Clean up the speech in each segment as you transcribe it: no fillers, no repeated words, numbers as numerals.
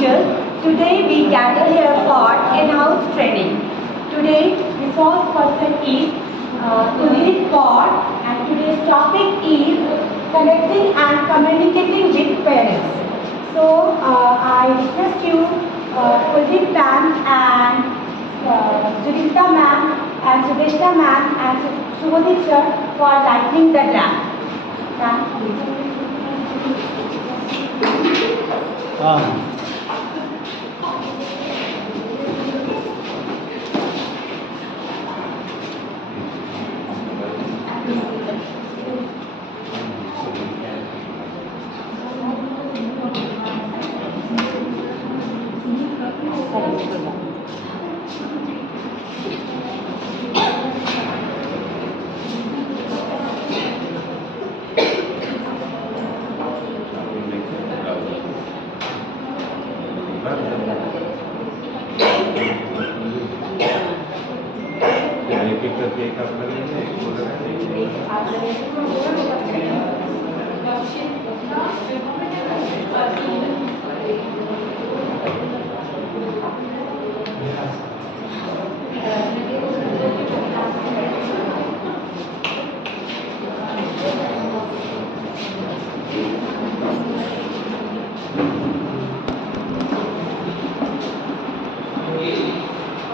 teachers, today we gather here for in-house training. Today the first person is Kuldeep Kaur, and today's topic is connecting and communicating with parents. So I request you, Kuldeep ma'am and Sudhita ma'am and Sudeshna ma'am and Subodhit sir for lighting the lamp. Ma'am, please.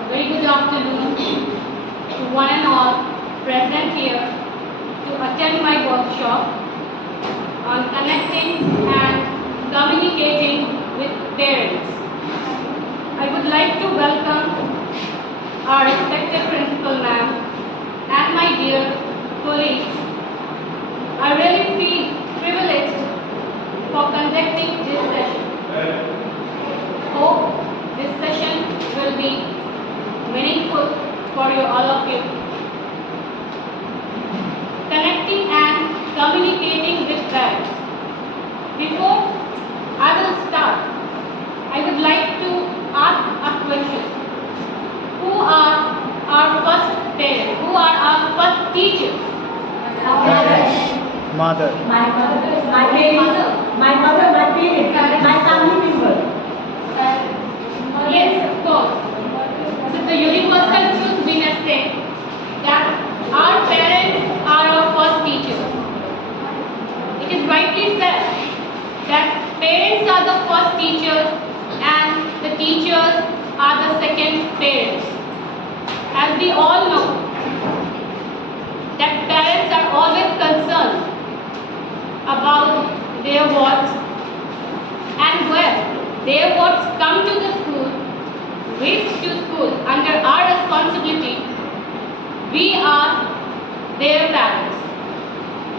Very good afternoon to one and all present here to attend my workshop on connecting and communicating with parents. I would like to welcome our respected principal ma'am and my dear colleagues. I really feel privileged for conducting this session. Hope this session will be meaningful for you, all of you. Connecting and communicating with parents. Before I will start, I would like to ask a question. Who are our first parents? Who are our first teachers? Mother. My mother, my parents, my mother, my parents, my family member. Yes, of course. So the universal truth we must say that our parents are our first teachers. It is rightly said that parents are the first teachers and the teachers are the second parents. As we all know that parents are always concerned about their wards and where their wards come to the school, reach to school under our responsibility, we are their parents.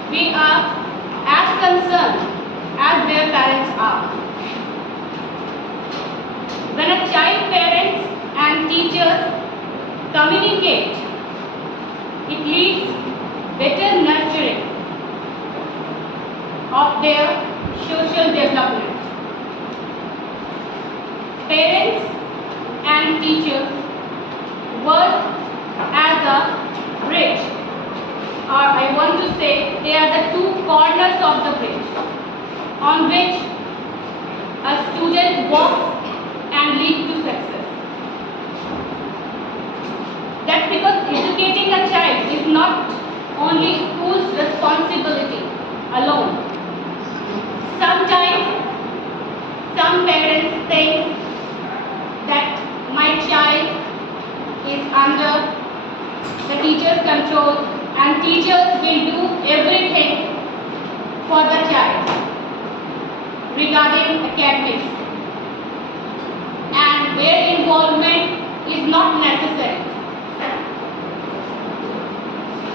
We are as concerned as their parents are. When a child, parents and teachers communicate, it leads better nurturing of their social development. Parents and teachers work as a bridge, or I want to say they are the two corners of the bridge on which a student walks and leads to success. That's because educating a child is not only school's responsibility alone. Sometimes some parents think that my child is under the teacher's control and teachers will do everything for the child regarding academics, and their involvement is not necessary.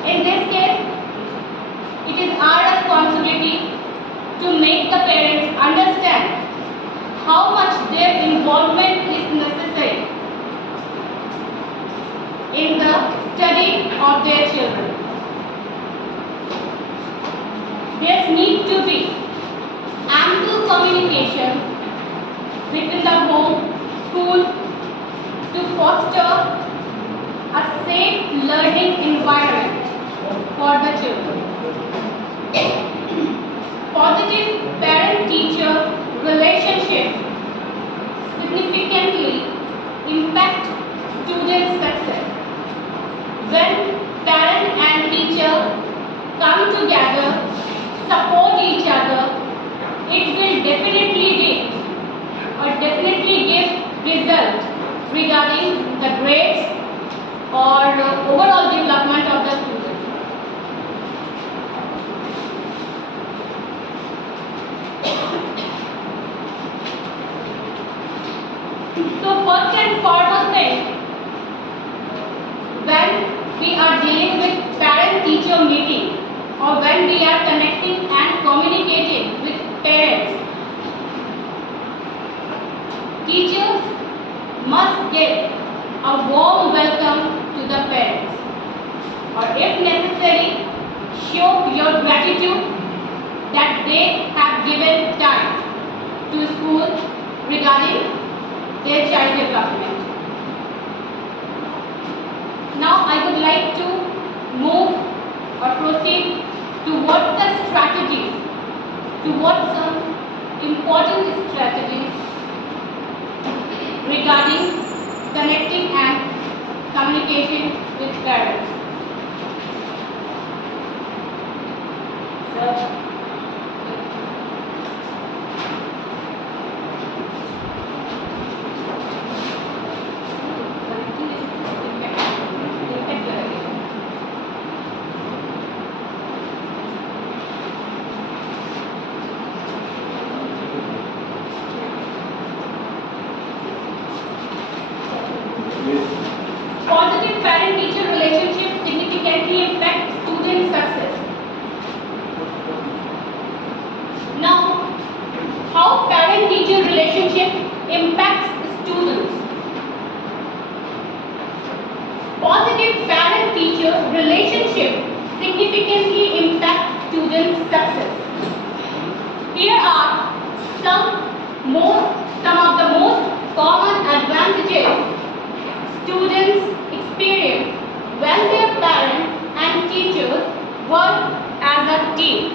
In this case, it is our responsibility to make the parents understand how much their involvement is necessary in the study of their children. There needs to be ample communication between the home, school to foster a safe learning environment for the children. Positive parent-teacher relationship definitely reach or definitely give result regarding the grades or overall development of the student. So first and foremost thing, when we are dealing with parent-teacher meeting or when we are connecting and communicating with parents, teachers must give a warm welcome to the parents, or if necessary, show your gratitude that they have given time to school regarding their child development. Now I would like to move or proceed towards the strategies, towards some important strategies regarding connecting and communication with parents. Positive parent-teacher relationship significantly impact student success. Now, how parent-teacher relationship impacts students? Positive parent-teacher relationship significantly impacts student success. Here are some of the most common advantages students experience when their parents and teachers work as a team.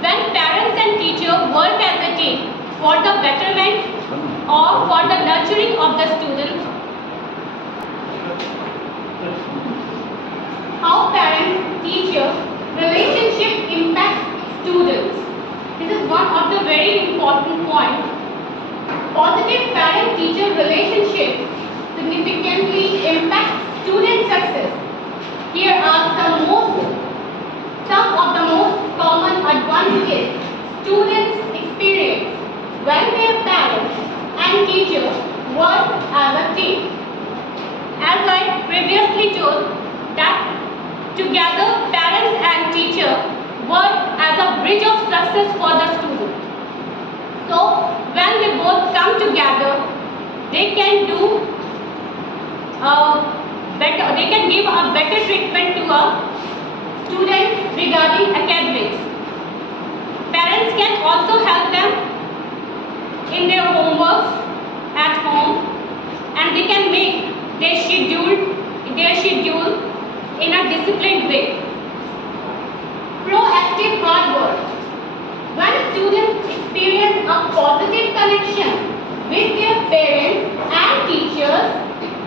When parents and teachers work as a team for the betterment or for the nurturing of the students, how parent-teacher relationship impacts students. This is one of the very important points. Positive parent-teacher relationship significantly impact student success. Here are some of the most common advantages students experience when their parents and teachers work as a team. As I previously told that together parents and teachers work as a bridge of success for the student. So when they both come together, they can give a better treatment to a student regarding academics. Parents can also help them in their homeworks at home, and they can make their schedule in a disciplined way. Proactive hard work. When students experience a positive connection with their parents and teachers,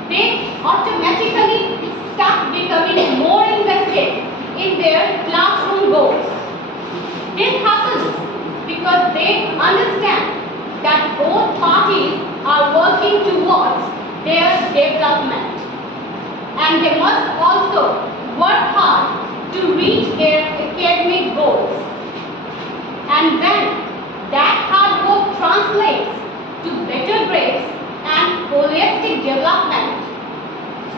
they automatically start becoming more invested in their classroom goals. This happens because they understand that both parties are working towards their development, and they must also work hard to reach their academic goals. And when that hard work translates to better grades and holistic development,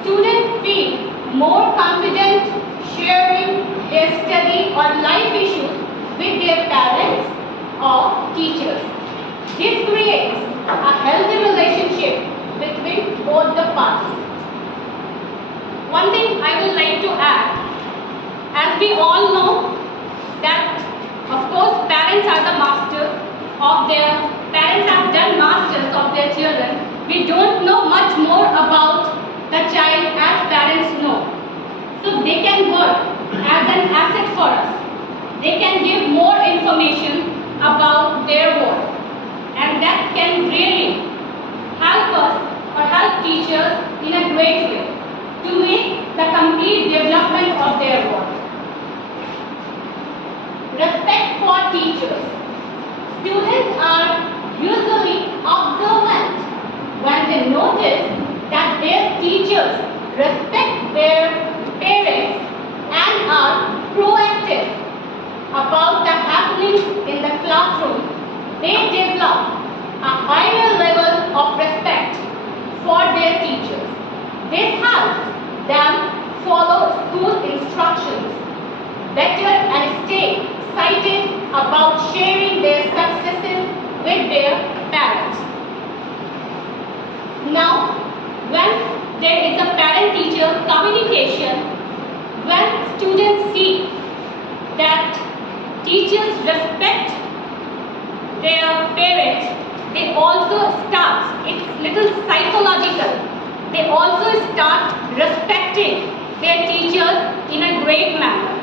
students feel more confident sharing their study or life issues with their parents or teachers. This creates a healthy relationship between both the parties. One thing I would like to add, as we all know that of course parents are the masters of parents have done masters of their children. We don't know much more about the child as parents know. So they can work as an asset for us. They can give more information about their work, and that can really help us or help teachers in a great way to make the complete development of their work. Respect for teachers. Students teachers respect their parents and are proactive about the happenings in the classroom, they develop a higher level of respect for their teachers. This helps them follow school instructions better and stay excited about sharing their successes with their parents. Now, when there is a parent-teacher communication, when students see that teachers respect their parents, they also start, it's little psychological, they also start respecting their teachers in a great manner,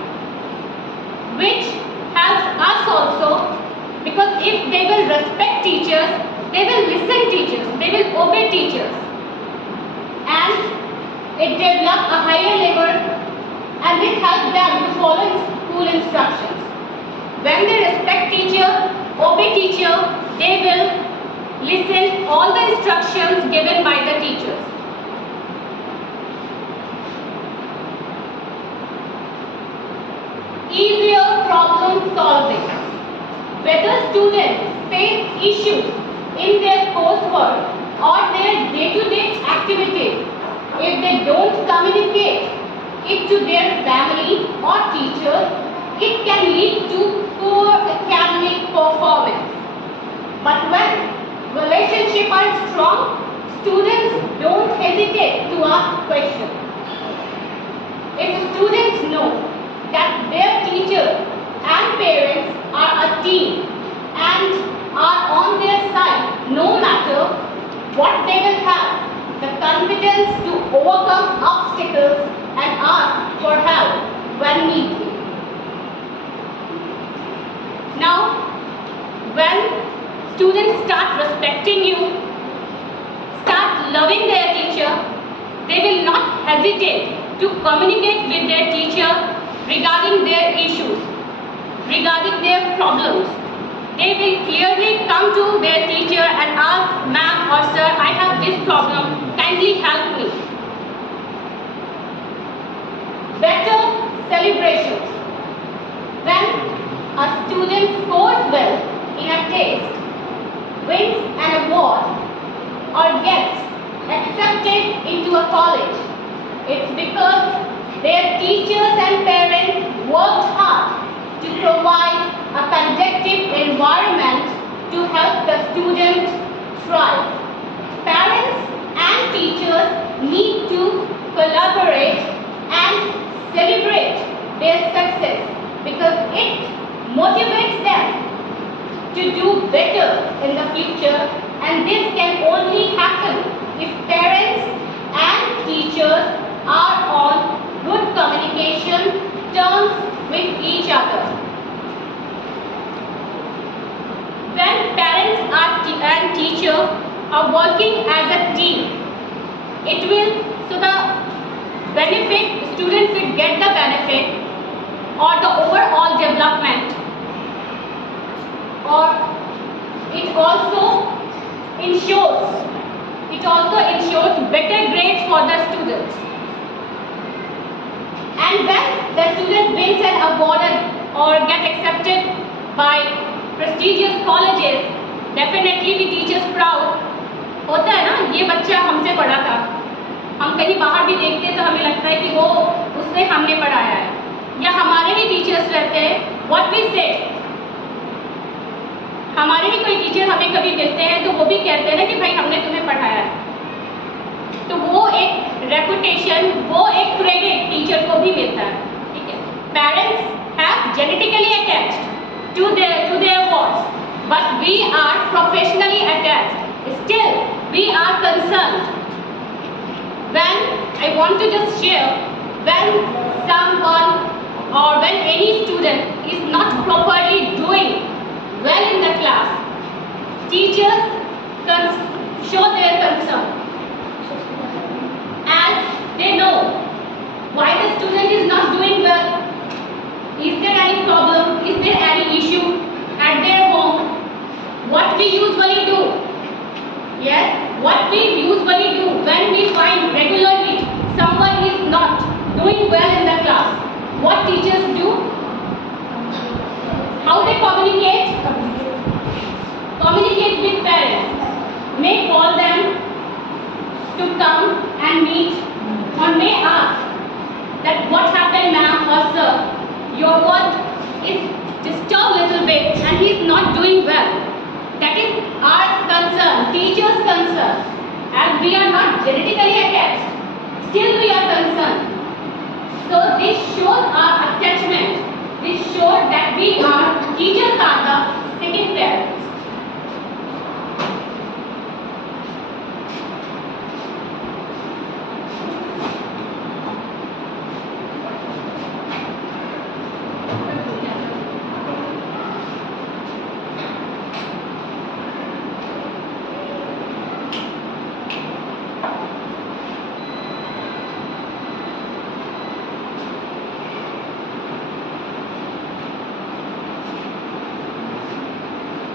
which helps us also, because if they will respect teachers, they will listen teachers, they will obey teachers, and it develops a higher level, and this helps them to follow school instructions. When they respect teacher, obey teacher, they will listen all the instructions given by the teachers. Easier problem solving. Whether students face issues in their coursework or their day-to-day activities, if they don't communicate it to their family or teachers, it can lead to poor academic performance. But when relationships are strong, students don't hesitate to ask questions. If students know that their teacher and parents are a team and are on their side no matter what, they will have the confidence to overcome obstacles and ask for help when needed. Now, when students start respecting you, start loving their teacher, they will not hesitate to communicate with their teacher regarding their issues, regarding their problems. They will clearly come to their teacher and ask, "Ma'am or sir, I have this problem, kindly help me." Better celebrations. When a student scores well in a test, wins an award, or gets accepted into a college, it's because their teachers and parents worked hard to provide a conducive environment to help the student thrive. Parents and teachers need to collaborate and celebrate their success because it motivates them to do better in the future, and this can only happen if parents and teachers are on good communication terms with each other. When parents and teachers are working as a team, it will, so the benefit, students will get the benefit or the overall development, or it also ensures better grades for the students. And when the student wins an award or get accepted by prestigious colleges, definitely we teachers proud होता है ना, ये बच्चा हमसे पढ़ा था। हम कहीं बाहर भी देखते हैं तो हमें लगता है कि वो उसने हमने पढ़ाया है, या हमारे ही टीचर्स रहते हैं व्हाट वी से, हमारे ही कोई टीचर हमें कभी मिलते हैं तो वो भी कहते हैं ना कि भाई हमने तुम्हें पढ़ाया है, तो वो एक रेपुटेशन, वो एक क्रेडिट टीचर को भी मिलता है। ठीक है, parents have genetically attached to their words, but we are professionally attached, still we are concerned when I want to just share, when someone or when any student is not properly doing well in the class, teachers can show their concern as they know why the student is not doing well. Is there any problem? Is there any issue at their home? What we usually do? Yes, what we usually do when we find regularly not doing well in the class, what teachers do? How they communicate? Communicate with parents. May call them to come and meet, or may ask that what happened, ma'am or sir, your boy is disturbed a little bit and he is not doing well. That is our concern, teachers' concern. As we are not genetically attached, still we are concerned. So this shows our attachment. This shows that we are, teachers are the second parents.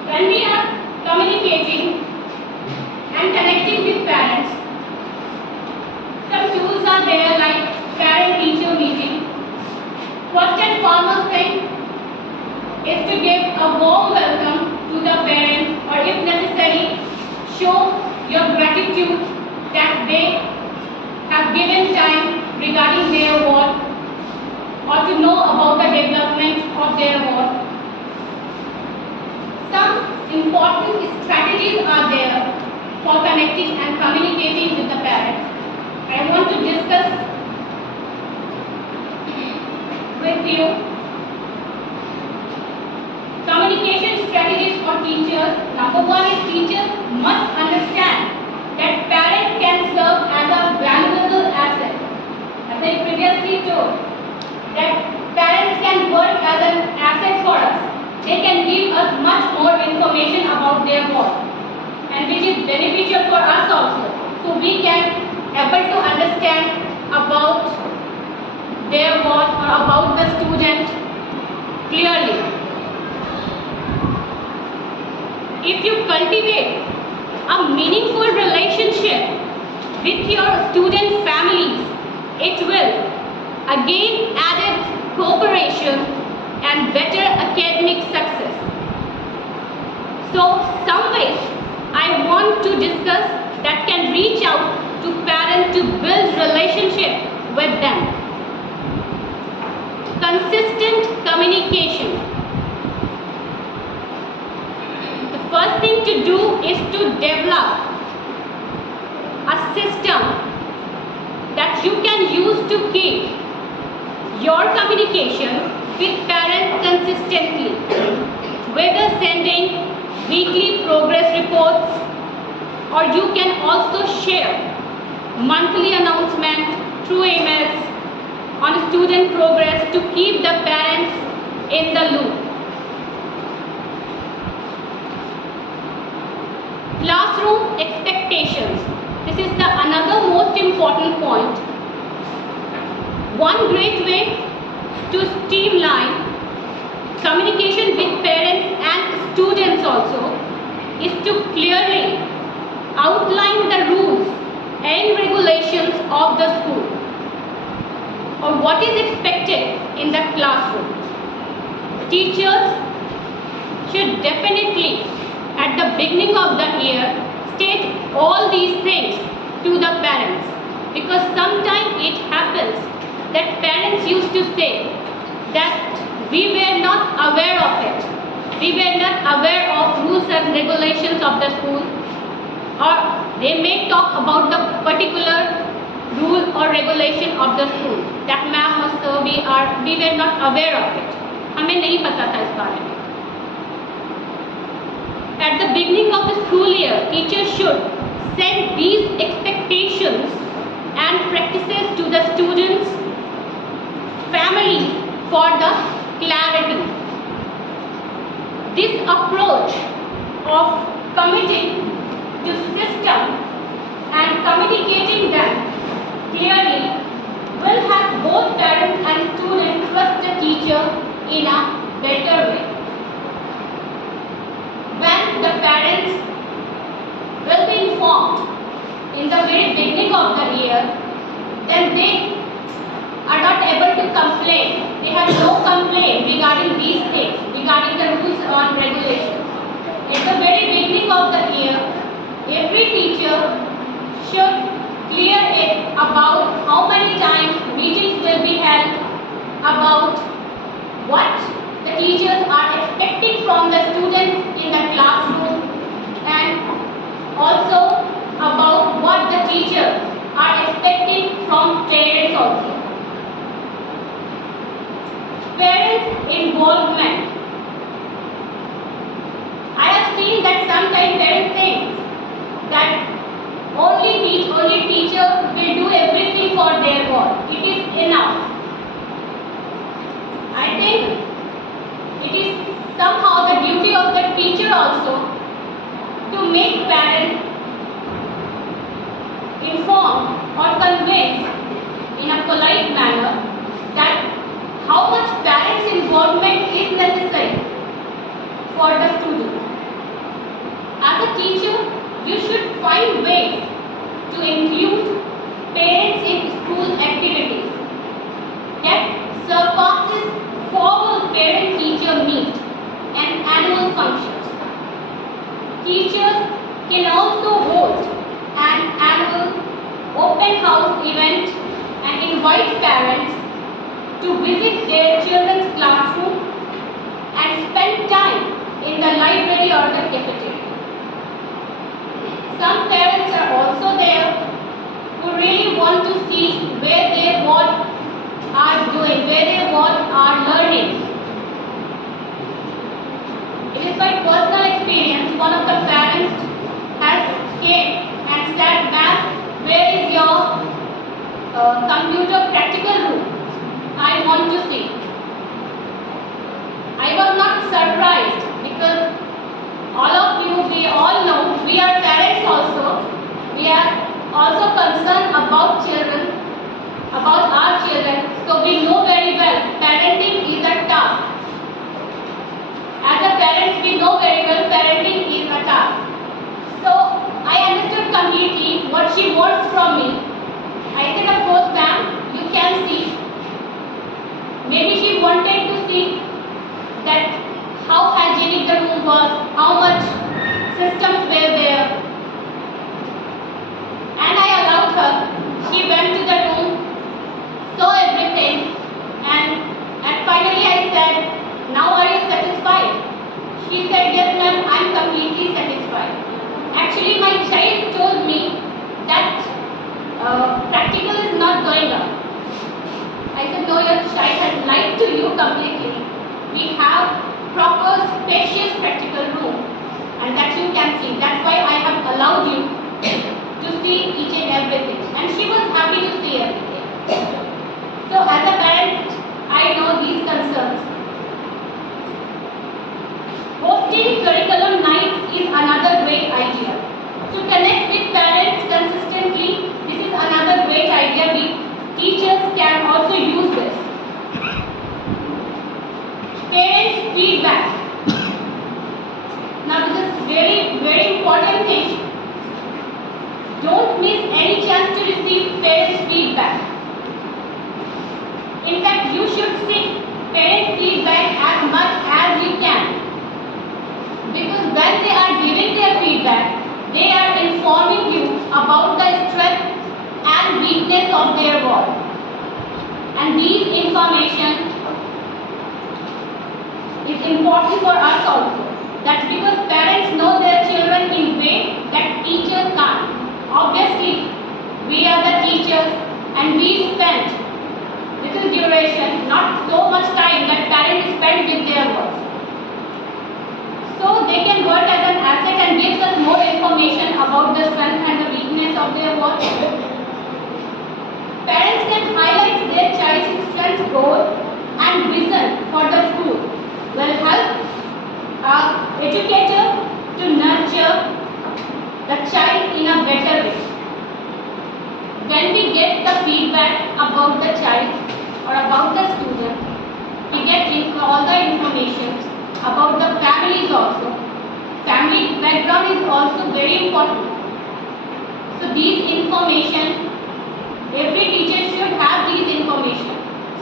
When we are communicating and connecting with parents, some tools are there like parent-teacher meeting. First and foremost thing is to give a warm welcome to the parents, or if necessary, show your gratitude that they have given time regarding their ward, or to know about the development of their ward. Some important strategies are there for connecting and communicating with the parents. I want to discuss with you communication strategies for teachers. Number one is teachers must understand that parent can serve as a valuable asset. As I previously told, that parents can work as an asset for us. They can give us much more information about their work, and which is beneficial for us also. So we can able to understand about their work or about the student clearly. If you cultivate a meaningful relationship with your student families, it will again add cooperation and better academic success. So some ways I want to discuss that can reach out to parents to build relationship with them. Consistent communication. The first thing to do is to develop a system that you can use to keep your communication with parents consistently, whether sending weekly progress reports, or you can also share monthly announcement through emails on student progress to keep the parents in the loop. Classroom expectations. This is the another most important point. One great way to streamline communication with parents and students also is to clearly outline the rules and regulations of the school, or what is expected in the classroom. Teachers should definitely at the beginning of the year state all these things to the parents, because sometimes it happens that parents used to say that we were not aware of it. We were not aware of rules and regulations of the school, or they may talk about the particular rule or regulation of the school that ma'am or sir we were not aware of it. हमें नहीं पता था इस बारे में. At the beginning of the school year, teachers should set these expectations and practices to the students, families for the clarity. This approach of committing to system and communicating them clearly will have both parents and students trust the teacher in a better way. When the parents will be informed in the very beginning of the year, then they complaint. They have no complaint regarding these things, regarding the rules and regulations. At the very beginning of the year, every teacher should clear it about how many times meetings will be held, about what the teachers are expecting from the students in the classroom, and also about what the teachers are expecting from parents also. Parents' involvement. I have seen that sometimes parents think that only teacher will do everything for their boy. It is enough. I think it is somehow the duty of the teacher also to make parents informed or convinced in a polite manner that how much parents' involvement is necessary for the student. As a teacher, you should find ways to include parents in school activities that surpasses formal parent-teacher meet and annual functions. Teachers can also hold an annual open house event and invite parents to visit their children's classroom and spend time in the library or the cafeteria. Some parents are also there who really want to see where their boys are doing, where their boys are learning. It is my personal experience, one of the parents has came and said, "Ma'am, where is your computer practical room? I want to see." I was not surprised because all of you, we all know, we are parents also. We are also concerned about children, about our children. So we know very well, parenting is a task. As a parent, we know very well, parenting is a task. So I understood completely what she wants from me. I said, "Of course, ma'am, you can see." Maybe she wanted to see that how hygienic the room was, how much systems were there. And I allowed her. She went to the room, saw everything, and finally I said, "Now are you satisfied?" She said, "Yes, ma'am, I am completely satisfied." Actually, my child told me that practical is not going on. I said, "No, your child has lied to you completely. We have proper spacious practical room and that you can see. That's why I have allowed you to see each and everything." And she was happy to see everything. So as a parent, I know these concerns. Hosting curriculum nights is another great idea. To connect with parents consistently, this is another great idea. Teachers can also use this. Parents' feedback. Now this is very important thing. Don't miss any chance to receive parents' feedback. In fact, you should seek parent feedback as much as you can. Because when they are giving their feedback, they are informing you about the strength and weakness of their work. And these information is important for us also. That's because parents know their children in way that teachers can't. Obviously, we are the teachers and we spend little duration, not so much time that parents spend with their work. So they can work as an asset and gives us more information about the strength and the weakness of their work. Parents can highlight their child's strength, goal and vision for the school. Will help our educator to nurture the child in a better way. When we get the feedback about the child or about the student, we get all the information about the families also. Family background is also very important. So these information, every teacher should have these information.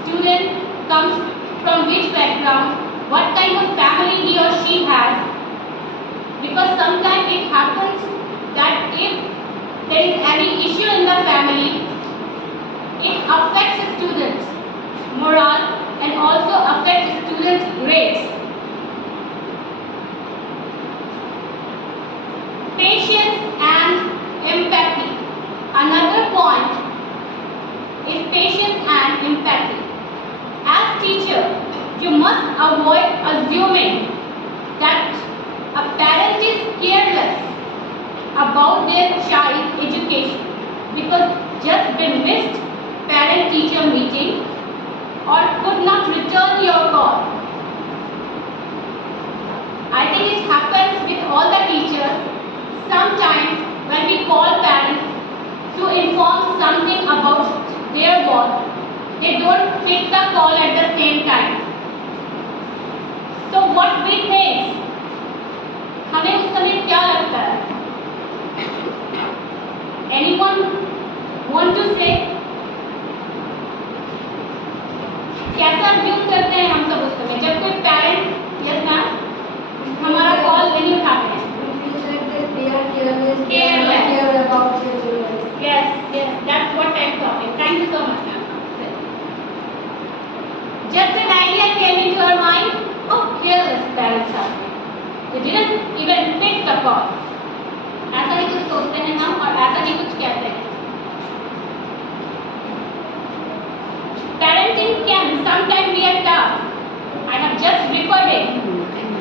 student comes from which background, what kind of family he or she has. Because sometimes it happens that if there is any issue in the family, it affects the students' morale and also affects the students' grades. Patience and empathy. Another point is patience and empathy. As teacher, you must avoid assuming that a parent is careless about their child's education because just they missed parent-teacher meeting or could not return your call. I think it happens with all the teachers. Sometimes when we call parents to inform something about their work, they don't pick the call at the same time. So what we think, हमें उस समय क्या लगता है? Anyone want to say? कैसा assume करते हैं हम सब उस समय जब कोई parent, yes ma'am, हमारा call नहीं उठाते हैं? They are careless. They are not Careless. care about their children. Yes, that's what I'm talking. Thank you so much, ma'am. Just an idea came into her mind. Oh, careless parents are. They didn't even pick the call. ऐसा ही कुछ सोचते हैं हम और ऐसा ही कुछ कहते हैं. Parenting can sometimes be a task. I have just referred it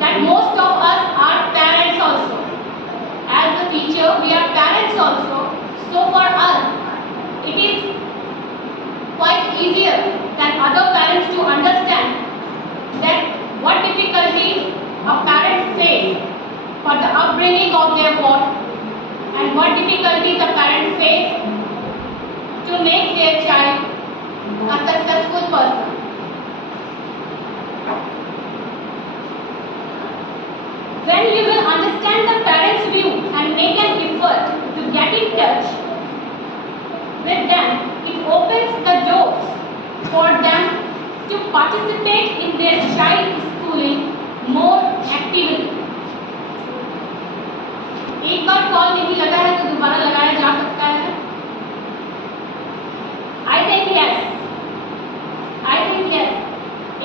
that most of us are parents also. As a teacher, we are parents also. So for us, it is quite easier than other parents to understand that what difficulties a parent face for the upbringing of their boy and what difficulties a parent face to make their child a successful person. When you will understand the parent's view and make an effort to get in touch with them, it opens the doors for them to participate in their child schooling more actively. एक बार call नहीं लगा है तो दोबारा लगाया जा सकता है? I think yes.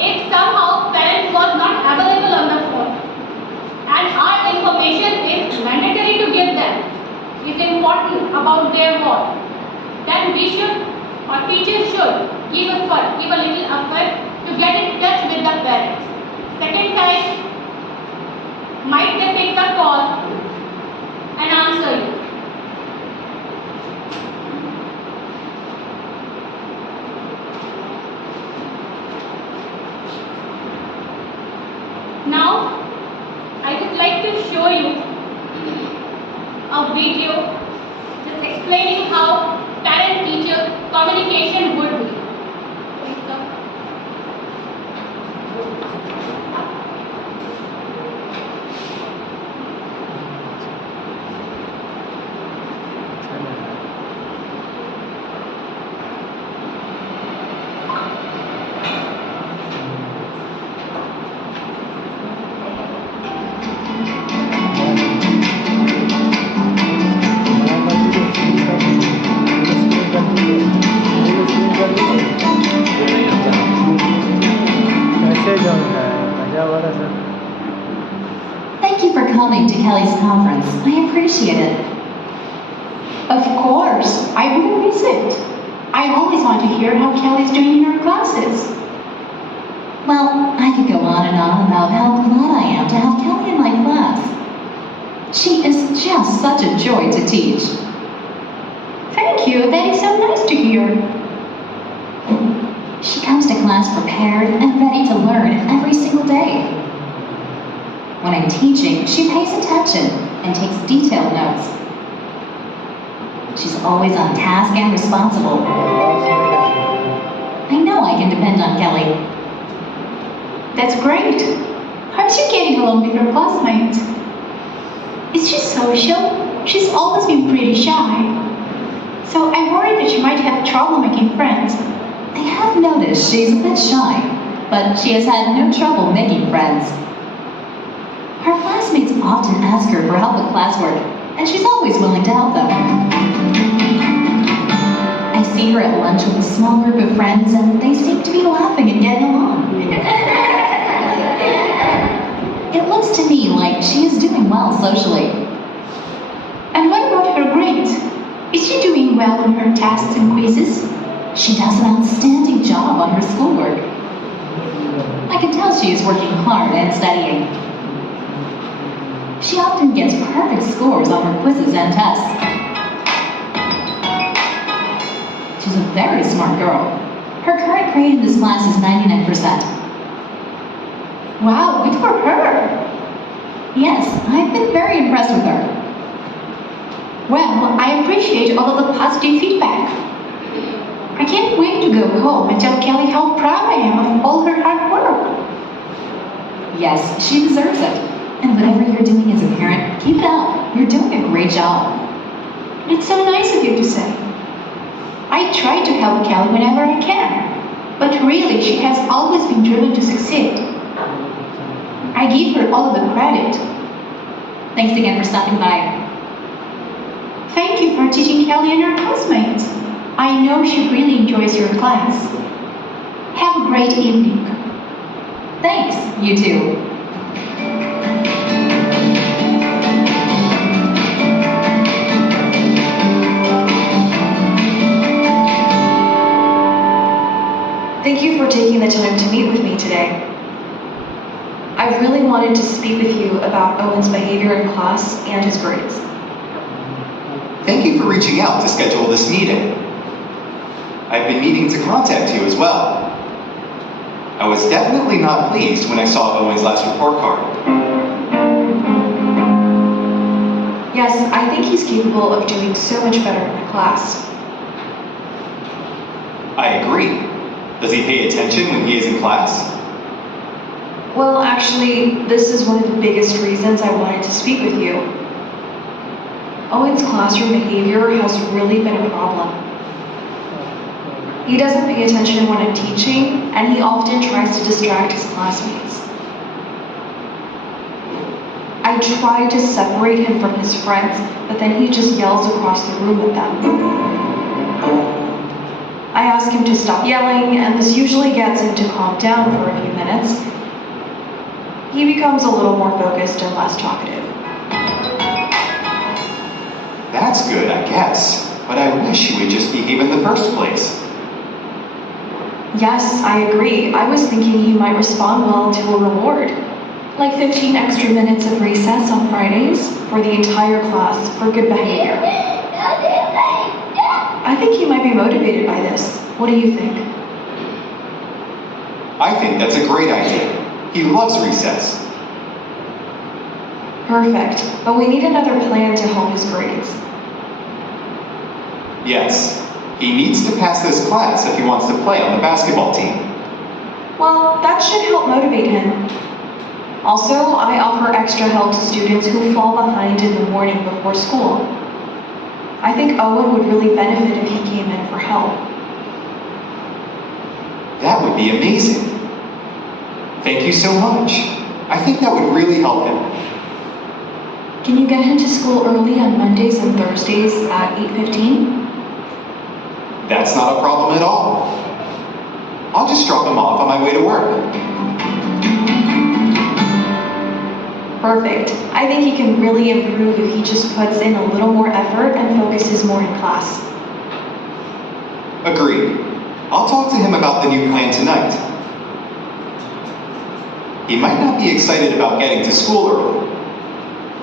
If somehow parent was not available on the phone and our information is mandatory to give them, is important about their work, then we should or teachers should give a little effort to get in touch with the parents. Second time, might they pick the call and answer you. Now, I would like to show you a video just explaining how parent-teacher communication would be. Thank you for coming to Kelly's conference. I appreciate it. Of course, I wouldn't miss it. I always want to hear how Kelly's doing in her classes. Well, I could go on and on about how glad I am to have Kelly in my class. She is just such a joy to teach. Thank you, that is so nice to hear. She comes to class prepared and ready to learn every single day. When I'm teaching, she pays attention and takes detailed notes. She's always on task and responsible. I know I can depend on Kelly. That's great. How's she getting along with her classmates? Is she social? She's always been pretty shy. So I worry that she might have trouble making friends. I have noticed she's a bit shy, but she has had no trouble making friends. Her classmates often ask her for help with classwork, and she's always willing to help them. I see her at lunch with a small group of friends, and they seem to be laughing and getting along. It looks to me like she is doing well socially. And what about her grades? Is she doing well on her tests and quizzes? She does an outstanding job on her schoolwork. I can tell she is working hard and studying. She often gets perfect scores on her quizzes and tests. She's a very smart girl. Her current grade in this class is 99%. Wow, good for her. Yes, I've been very impressed with her. Well, I appreciate all of the positive feedback. I can't wait to go home and tell Kelly how proud I am of all her hard work. Yes, she deserves it. And whatever you're doing as a parent, keep it up. You're doing a great job. It's so nice of you to say. I try to help Kelly whenever I can, but really she has always been driven to succeed. I give her all of the credit. Thanks again for stopping by. Thank you for teaching Kelly and her classmates. I know she really enjoys your class. Have a great evening. Thanks, you too. Thank you for taking the time to meet with me today. I really wanted to speak with you about Owen's behavior in class and his grades. Thank you for reaching out to schedule this meeting. I've been meaning to contact you as well. I was definitely not pleased when I saw Owen's last report card. Yes, I think he's capable of doing so much better in my class. I agree. Does he pay attention when he is in class? Well, actually, this is one of the biggest reasons I wanted to speak with you. Owen's classroom behavior has really been a problem. He doesn't pay attention when I'm teaching, and he often tries to distract his classmates. I try to separate him from his friends, but then he just yells across the room at them. I ask him to stop yelling, and this usually gets him to calm down for a few minutes. He becomes a little more focused and less talkative. That's good, I guess. But I wish he would just behave in the first place. Yes, I agree. I was thinking he might respond well to a reward. Like 15 extra minutes of recess on Fridays for the entire class for good behavior. I think he might be motivated by this. What do you think? I think that's a great idea. He loves recess. Perfect. But we need another plan to help his grades. Yes, he needs to pass this class if he wants to play on the basketball team. Well, that should help motivate him. Also, I offer extra help to students who fall behind in the morning before school. I think Owen would really benefit if he came in for help. That would be amazing. Thank you so much. I think that would really help him. Can you get him to school early on Mondays and Thursdays at 8:15? That's not a problem at all. I'll just drop him off on my way to work. Perfect. I think he can really improve if he just puts in a little more effort and focuses more in class. Agreed. I'll talk to him about the new plan tonight. He might not be excited about getting to school early,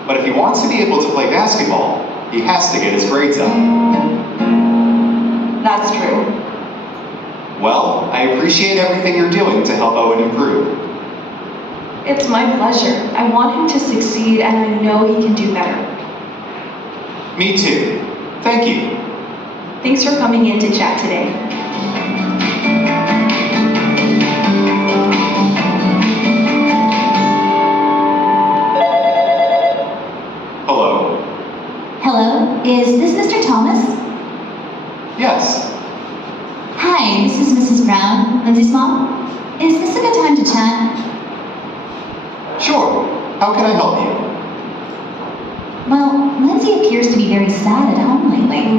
but if he wants to be able to play basketball, he has to get his grades up. That's true. Well, I appreciate everything you're doing to help Owen improve. It's my pleasure. I want him to succeed, and I know he can do better. Me too. Thank you. Thanks for coming in to chat today. Hello? Hello, is this Mr. Thomas? Yes. Hi, this is Mrs. around, Lindsay's mom? Is this a good time to chat? Sure. How can I help you? Well, Lindsay appears to be very sad at home lately.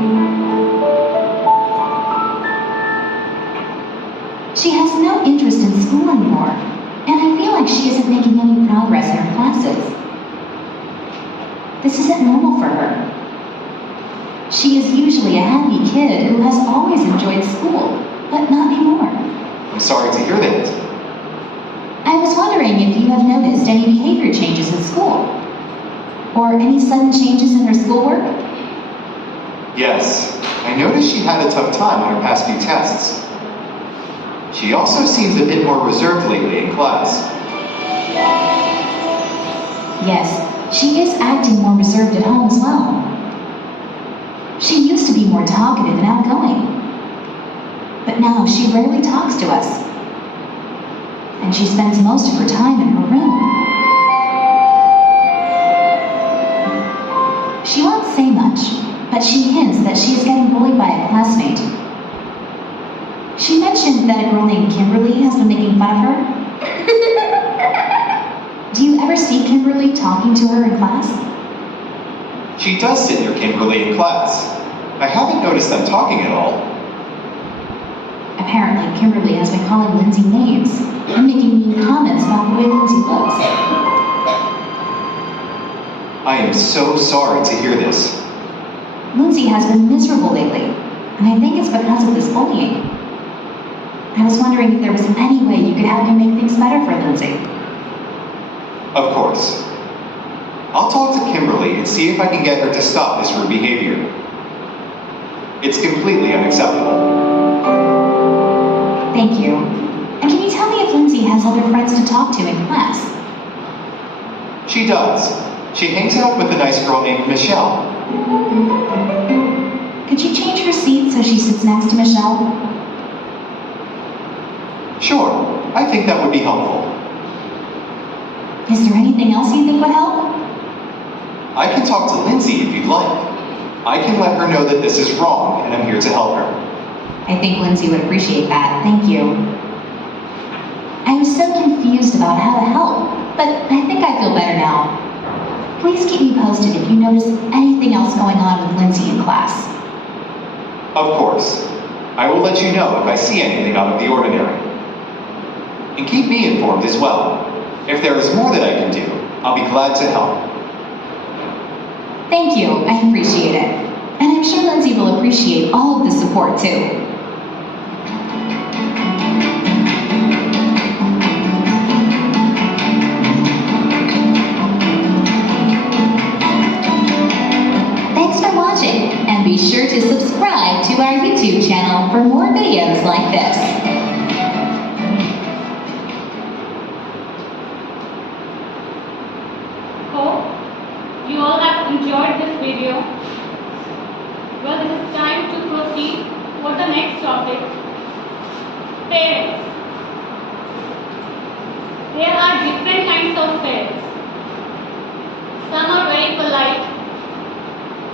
She has no interest in school anymore, and I feel like she isn't making any progress in her classes. This isn't normal for her. She is usually a happy kid who has always enjoyed school, but not anymore. I'm sorry to hear that. I was wondering if you have noticed any behavior changes in school, or any sudden changes in her schoolwork? Yes, I noticed she had a tough time on her past few tests. She also seems a bit more reserved lately in class. Yes, she is acting more reserved at home as well. She used to be more talkative and outgoing, but now she rarely talks to us, and she spends most of her time in her room. She won't say much, but she hints that she is getting bullied by a classmate. She mentioned that a girl named Kimberly has been making fun of her. Do you ever see Kimberly talking to her in class? She does sit near Kimberly in class. I haven't noticed them talking at all. Apparently, Kimberly has been calling Lindsay names and making mean comments about the way Lindsay looks. I am so sorry to hear this. Lindsay has been miserable lately, and I think it's because of this bullying. I was wondering if there was any way you could help me make things better for Lindsay. Of course. I'll talk to Kimberly and see if I can get her to stop this rude behavior. It's completely unacceptable. Thank you. And can you tell me if Lindsay has other friends to talk to in class? She does. She hangs out with a nice girl named Michelle. Could you change her seat so she sits next to Michelle? Sure, I think that would be helpful. Is there anything else you think would help? I can talk to Lindsay if you'd like. I can let her know that this is wrong and I'm here to help her. I think Lindsay would appreciate that. Thank you. I was so confused about how to help, but I think I feel better now. Please keep me posted if you notice anything else going on with Lindsay in class. Of course. I will let you know if I see anything out of the ordinary. And keep me informed as well. If there is more that I can do, I'll be glad to help. Thank you, I appreciate it. And I'm sure Lindsay will appreciate all of the support too. Thanks for watching, and be sure to subscribe to our YouTube channel for more videos like this. Hope you all have enjoyed this video. Well, it is time to proceed for the next topic. Parents. There are different kinds of parents. Some are very polite,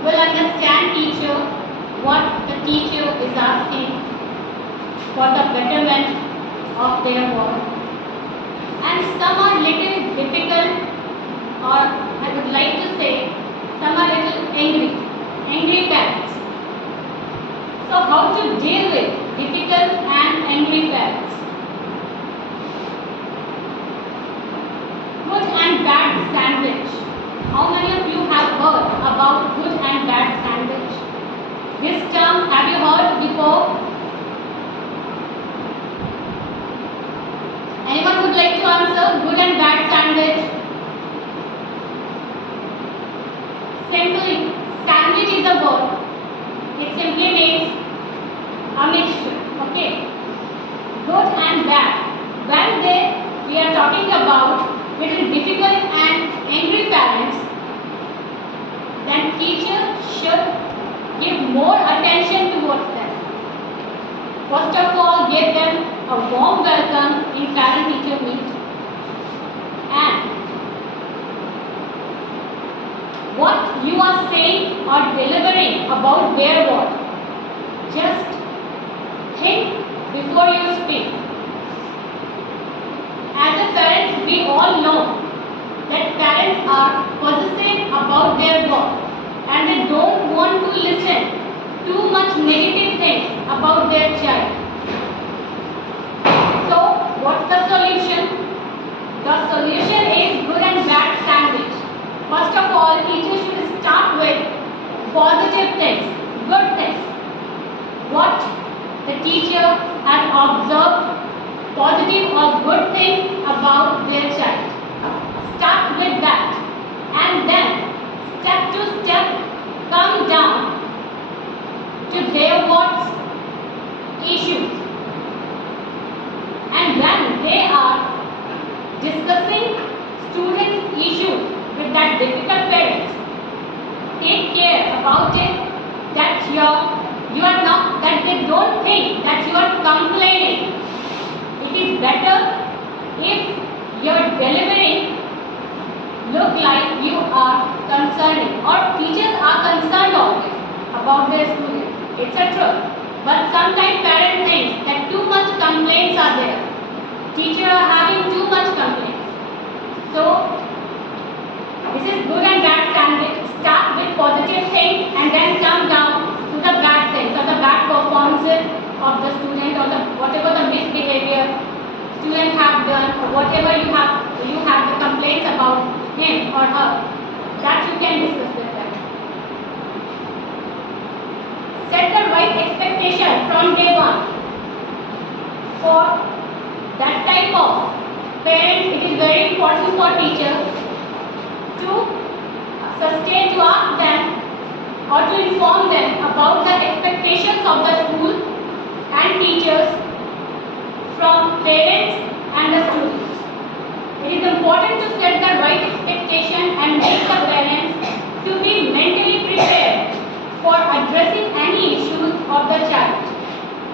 will understand teacher, what the teacher is asking for the betterment of their work. And some are little difficult, or I would like to say, some are little angry parents. So how to deal with difficult and angry parents? Good and bad sandwich. How many of you have heard about good and bad sandwich? This term, have you heard before? Anyone would like to answer good and bad sandwich? Simply, sandwich is a word. It simply means a mixture. Okay. Good and bad. When we are talking about little difficult and angry parents, then teacher should give more attention towards them. First of all, give them a warm welcome in parent-teacher meet. And what you are saying or delivering about their word, just think before before you speak. As a parents, we all know that parents are possessive about their work and they don't want to listen too much negative things about their child. So, what's the solution? The solution is good and bad sandwich. First of all, teachers should start with positive things, good things. What the teacher has observed, positive or good things about their child. Start with that and then step to step come down to their what's issues. And when they are discussing students' issues with that difficult parents, take care about it that you are not, that they don't think that you are complaining. It is better if your delivering look like you are concerning, or teachers are concerned always about their students, etc. But sometimes parents think that too much complaints are there. Teachers are having too much complaints. So this is good and bad sandwich. Start with positive things and then come down to the bad things or the bad performances of the student or the whatever the misbehavior student have done or whatever you have the complaints about him or her, that you can discuss with them. Set the right expectation from day one. For that type of parents, it is very important for teachers to ask them or to inform them about the expectations of the school and teachers from parents and the students. It is important to set the right expectation and make the parents to be mentally prepared for addressing any issues of the child.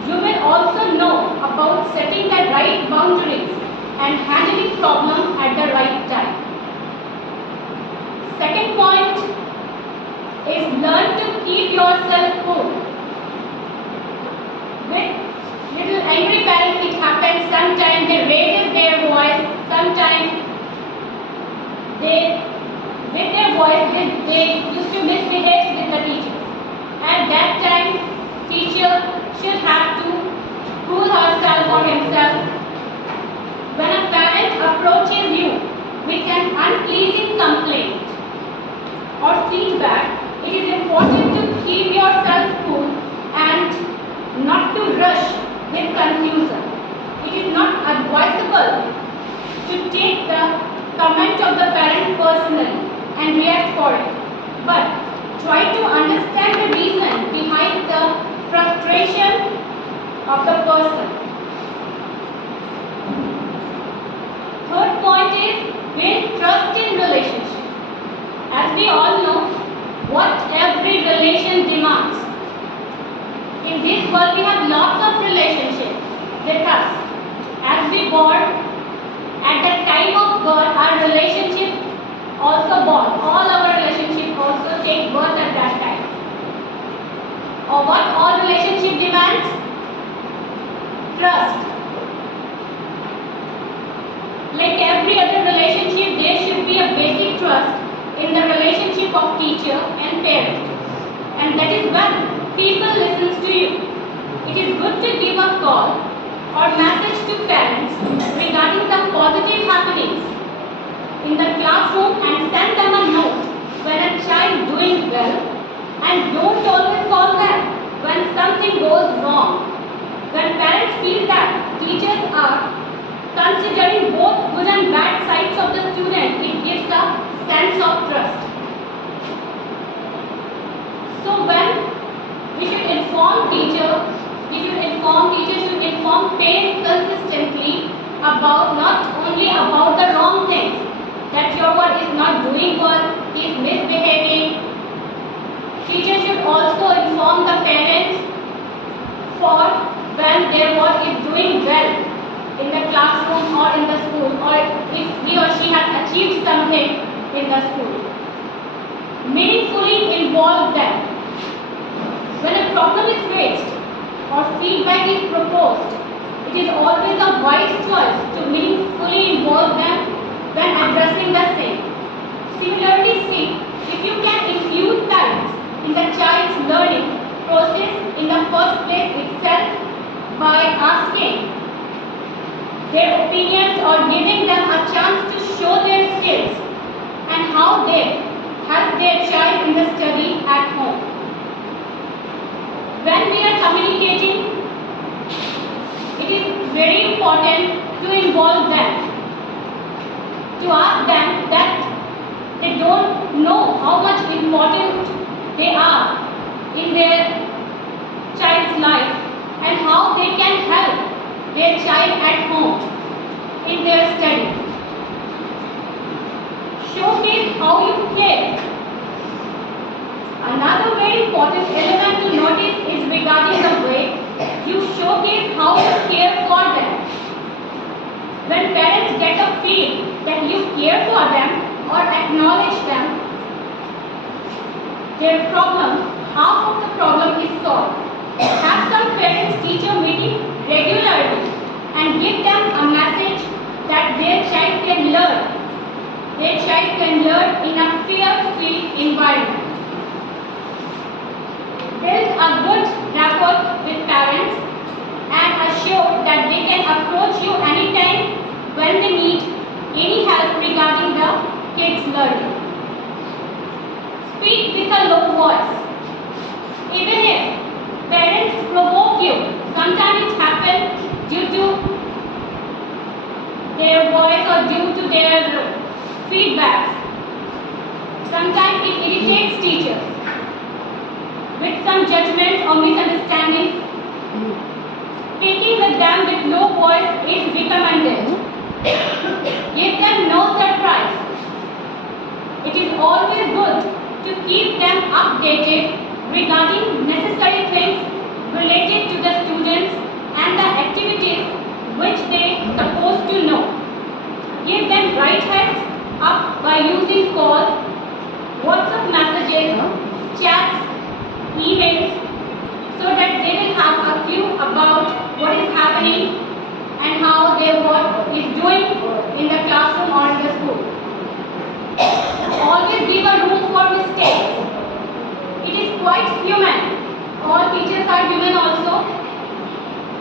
You will also know about setting the right boundaries and handling problems at the right time. Second point is learn to keep yourself cool. With little angry parents, it happens sometimes they raise their voice, sometimes with their voice they used to misbehave with the teachers. At that time, teacher should have to cool herself or himself. When a parent approaches you with an unpleasing complaint or feedback, it is important to keep yourself cool and not to rush with conclusion. It is not advisable to take the comment of the parent personally and react for it, but try to understand the reason behind the frustration of the person. Third point is build trust in relationship. As we all know, what every relation demands. In this world, we have lots of relationships with us. As we born, at the time of birth, our relationship also born. All our relationships also take birth at that time. Or what all relationship demands? Trust. Like every other relationship, there should be a basic trust in the relationship of teacher and parent. And that is when people listen to you. It is good to give a call or message to parents regarding the positive happenings in the classroom and send them a note when a child doing well, and don't always call them when something goes wrong. When parents feel that teachers are considering both good and bad sides of the student, it gives a sense of trust. So when we should inform teachers should inform parents consistently about not only about the wrong things, that your one is not doing well, he is misbehaving. Teachers should also inform the parents for when their work is doing well in the classroom or in the school, or if he or she has achieved something in the school. Meaningfully involve them. When a problem is raised or feedback is proposed, it is always a wise choice to meaningfully involve them when addressing the same. Similarly, see, if you can include parents in the child's learning process in the first place itself by asking their opinions or giving them a chance to show their skills and how they help their child in the study at home. When we are communicating, it is very important to involve them, to ask them that they don't know how much important they are in their child's life and how they can help their child at home in their study. Showcase how you care. Another very important element to notice is regarding the way you showcase how you care for them. When parents get a feel that you care for them or acknowledge them, their problem, half of the problem is solved. Have some parents-teacher meeting regularly and give them a message that their child can learn. Their child can learn in a fear-free environment. Build a good rapport with parents and assure that they can approach you anytime when they need any help regarding the kids' learning. Speak with a low voice. Even if parents provoke you, sometimes it happens due to their voice or due to their feedbacks. Sometimes it irritates teachers with some judgments or misunderstandings. Speaking with them with low voice is recommended. Give them no surprise. It is always good to keep them updated regarding necessary things related to the students and the activities which they are supposed to know. Give them right heads up by using call, WhatsApp messages, chats, emails, so that they will have a clue about what is happening and how their work is doing in the classroom or in the school. Always give a room for mistakes. It is quite human. All teachers are human also,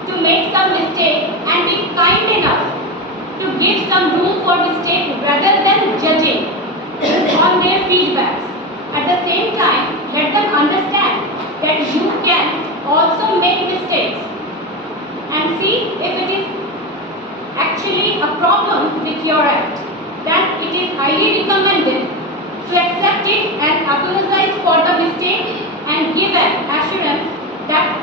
to make some mistake and be kind enough to give some room for mistake rather than judging on their feedbacks. At the same time, let them understand that you can also make mistakes and see if it is actually a problem with your act. Then it is highly recommended to accept it and apologize for the mistake and give an assurance that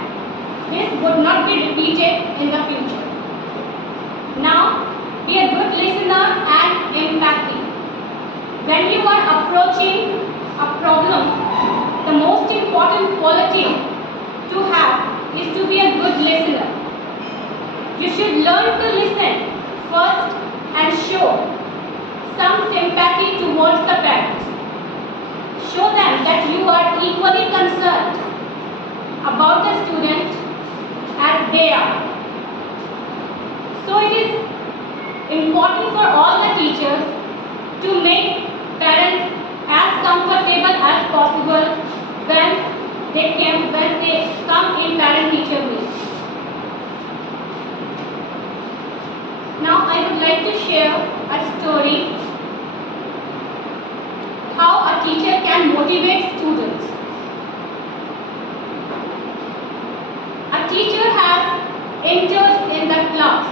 this would not be repeated in the future. Now, be a good listener and empathy. When you are approaching a problem, the most important quality to have is to be a good listener. You should learn to listen first and show some sympathy towards the parents. Show them that you are equally concerned about the student as they are. So it is important for all the teachers to make parents as comfortable as possible when they come in parent-teacher meetings. Now I would like to share a story how a teacher can motivate students. A teacher has entered in the class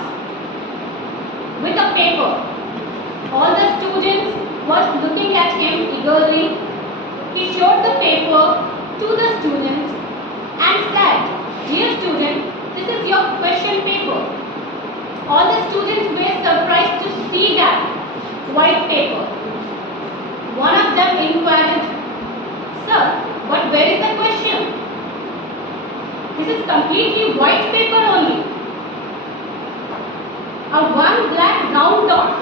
with a paper. All the students was looking at him eagerly. He showed the paper to the students and said, "Dear student, this is your question paper." All the students were surprised to see that white paper. One of them inquired, "Sir, but where is the question? This is completely white paper only. A one black round dot.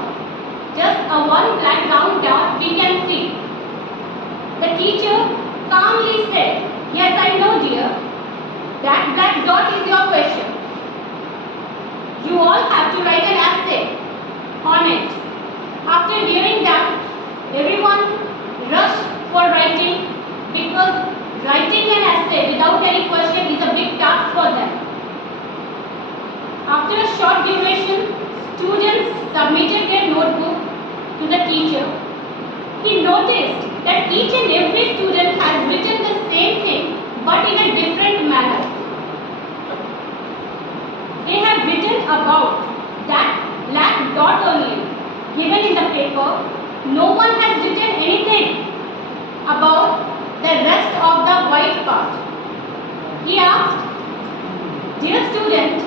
Just a one black round dot we can see." The teacher calmly said, "Yes, I know, dear. That black dot is your question. You you all have to write an essay on it. After hearing that, everyone rushed for writing because writing an essay without any question is a big task for them. After a short duration, students submitted their notebook to the teacher. He noticed that each and every student has written the same thing but in a different manner. They have written about that black dot only given in the paper. No one has written anything about the rest of the white part. He asked, "Dear student,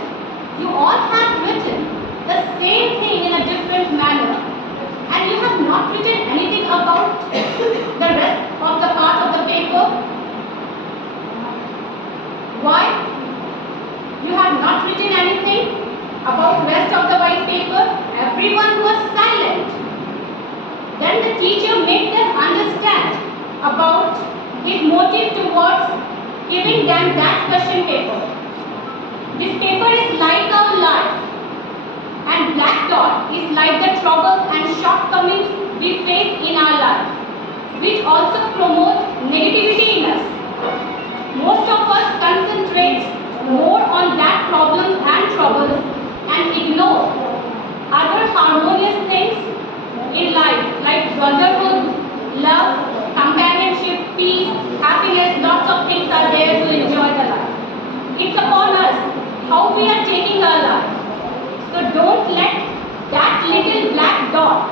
you all have written the same thing in a different manner and you have not written anything about the rest of the part of the paper. Why? You have not written anything about rest of the white paper?" Everyone was silent. Then the teacher made them understand about his motive towards giving them that question paper. This paper is like our life, and black dot is like the troubles and shortcomings we face in our life, which also promotes negativity in us. Most of us concentrate more on that problems and troubles and ignore other harmonious things in life like brotherhood, love, companionship, peace, happiness. Lots of things are there to enjoy the life. It's upon us how we are taking our life. So don't let that little black dot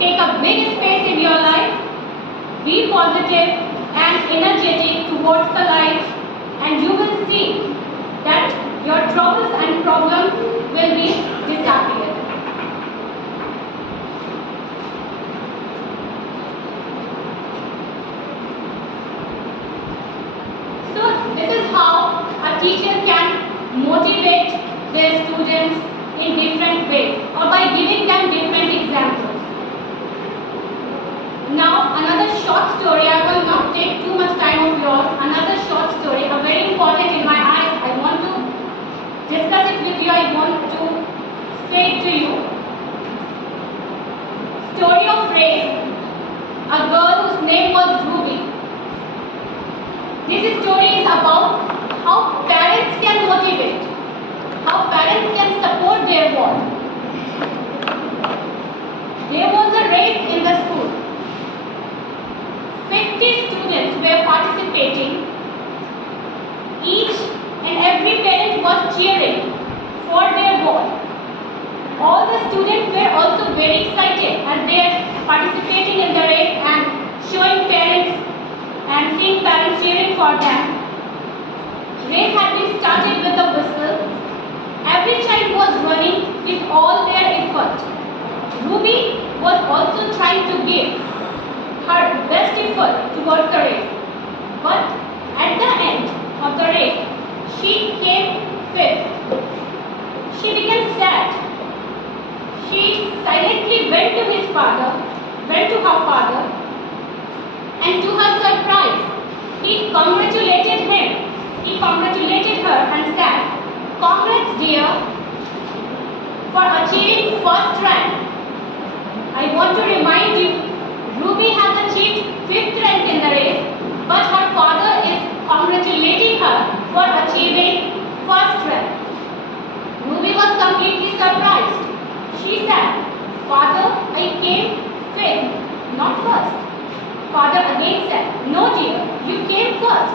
take a big space in your life. Be positive and energetic towards the life, and you will see that your troubles and problems will be disappeared. So this is how a teacher can motivate their students in different ways or by giving them different examples. Now another short story. I will not take too much time of yours. Another short story, a very important in my eyes. I want to discuss it with you. I want to say it to you. Story of Race, a girl whose name was Ruby. This story is about how parents can motivate, how parents can support their work. There was a race in the school. 50 students were participating. Each and every parent was cheering for their boy. All the students were also very excited as they are participating in the race and showing parents and seeing parents cheering for them. Race had been started with a whistle. Every child was running with all their effort. Ruby was also trying to give her best effort towards the race. But at the end of the race, she came fifth. She became sad. She silently went to her father, and to her surprise, he congratulated her and said, "Congrats dear for achieving first rank. I want to remind you, Ruby has achieved 5th rank in the race, but her father is congratulating her for achieving first rank." Ruby was completely surprised. She said, "Father, I came 5th, not first." Father again said, "No dear, you came first."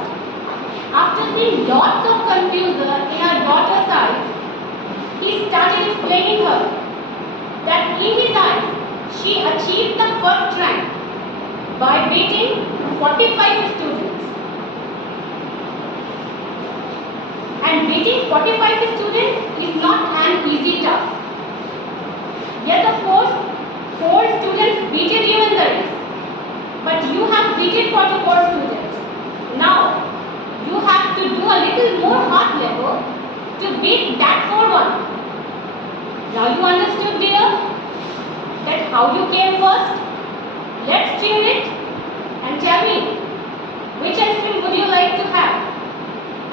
After seeing lots of confusion in her daughter's eyes, he started explaining her that in his eyes, she achieved the first rank by beating 45 students. And beating 45 students is not an easy task. Yes, of course, 4 students beated you in the race, but you have beaten 44 students. Now, you have to do a little more hard labor to beat that 4-1. Now you understood, dear, that how you came first? Let's cheer it and tell me, which ice cream would you like to have?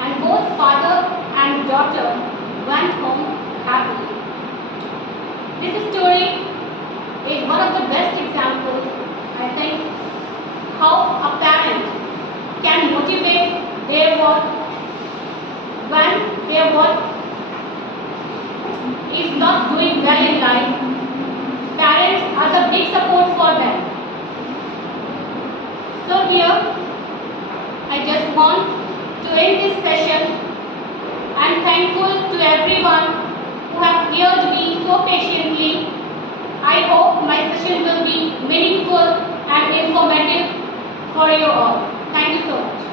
And both father and daughter went home happily. is not doing well in life, parents are the big support for them. So here, I just want to end this session. I am thankful to everyone who have heard me so patiently. I hope my session will be meaningful and informative for you all. Thank you so much.